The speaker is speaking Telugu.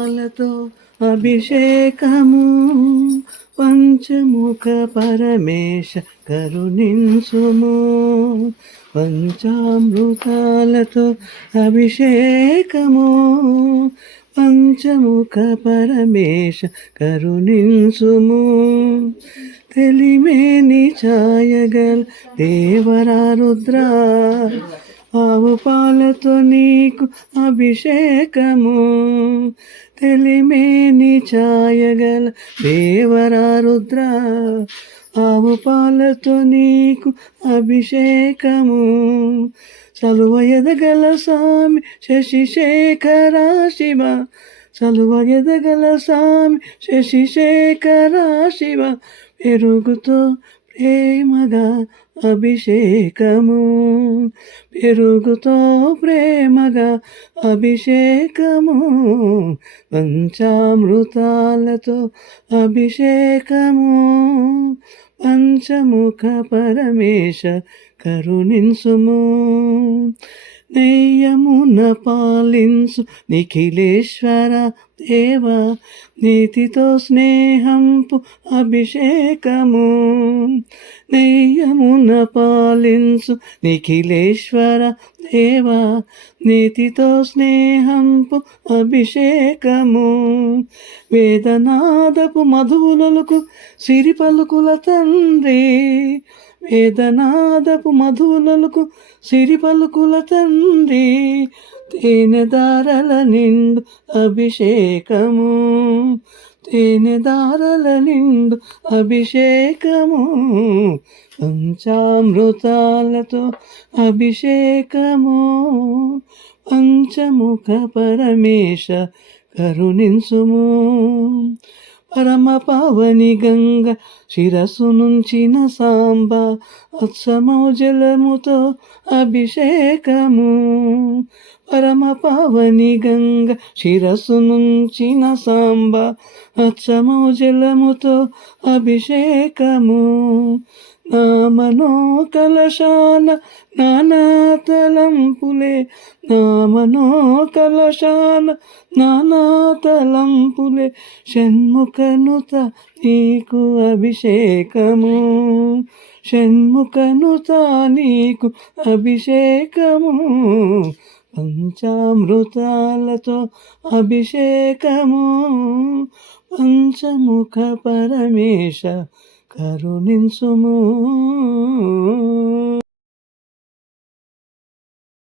పంచామృతాలతో అభిషేకము పంచముఖ పరమేశ కరుణించుము. పంచామృతాలతో అభిషేకము పంచముఖ పరమేశ కరుణించుము. తెలిమేని ఛాయగల దేవరా రుద్రా ఆవు పాలతో నీకు అభిషేకము. తెలిమేని ఛాయగల దేవరా రుద్రా ఆవు పాలతో నీకు అభిషేకము. చలువ ఎదగల స్వామి శశిశేఖర శివ చలువ ఎదగల స్వామి శశిశేఖర శివ పెరుగుతో ప్రేమగా అభిషేకము. పెరుగుతో ప్రేమగా అభిషేకము పంచామృతాలతో అభిషేకము పంచముఖ పరమేశ కరుణించుము. నెయ్యమున పాలించు నిఖిలేశ్వర దేవ నీతితో స్నేహంపు అభిషేకము. నెయ్యమున పాలించు నిఖిలేశ్వర దేవ నీతితో స్నేహంపు అభిషేకము. వేదనాదపు మధువులకు సిరి పలుకుల తండ్రి వేదనాదపు మధువులకు సిరి పలుకుల తండ్రి తేనెదారల నిండు అభిషేకము. తేనెదారల నిండు అభిషేకము పంచామృతాలతో అభిషేకము పంచముఖ పరమేశ కరుణించుము. పరమ పావని గంగ శిరస్సు నుంచిన సాంబ అత్సమో జలముతో అభిషేకము. పరమ పావని గంగ శిరస్సు నుంచిన సాంబ అత్సమో జలముతో అభిషేకము. నా మనో కలశాన నానా తలంపులే నా మనో కలశాన నానా తలంపులే షణ్ముఖనుత నీకు అభిషేకము. షణ్ముఖనుత నీకు అభిషేకము పంచామృతాలతో అభిషేకము పంచముఖ పరమేశ కరుణించుము.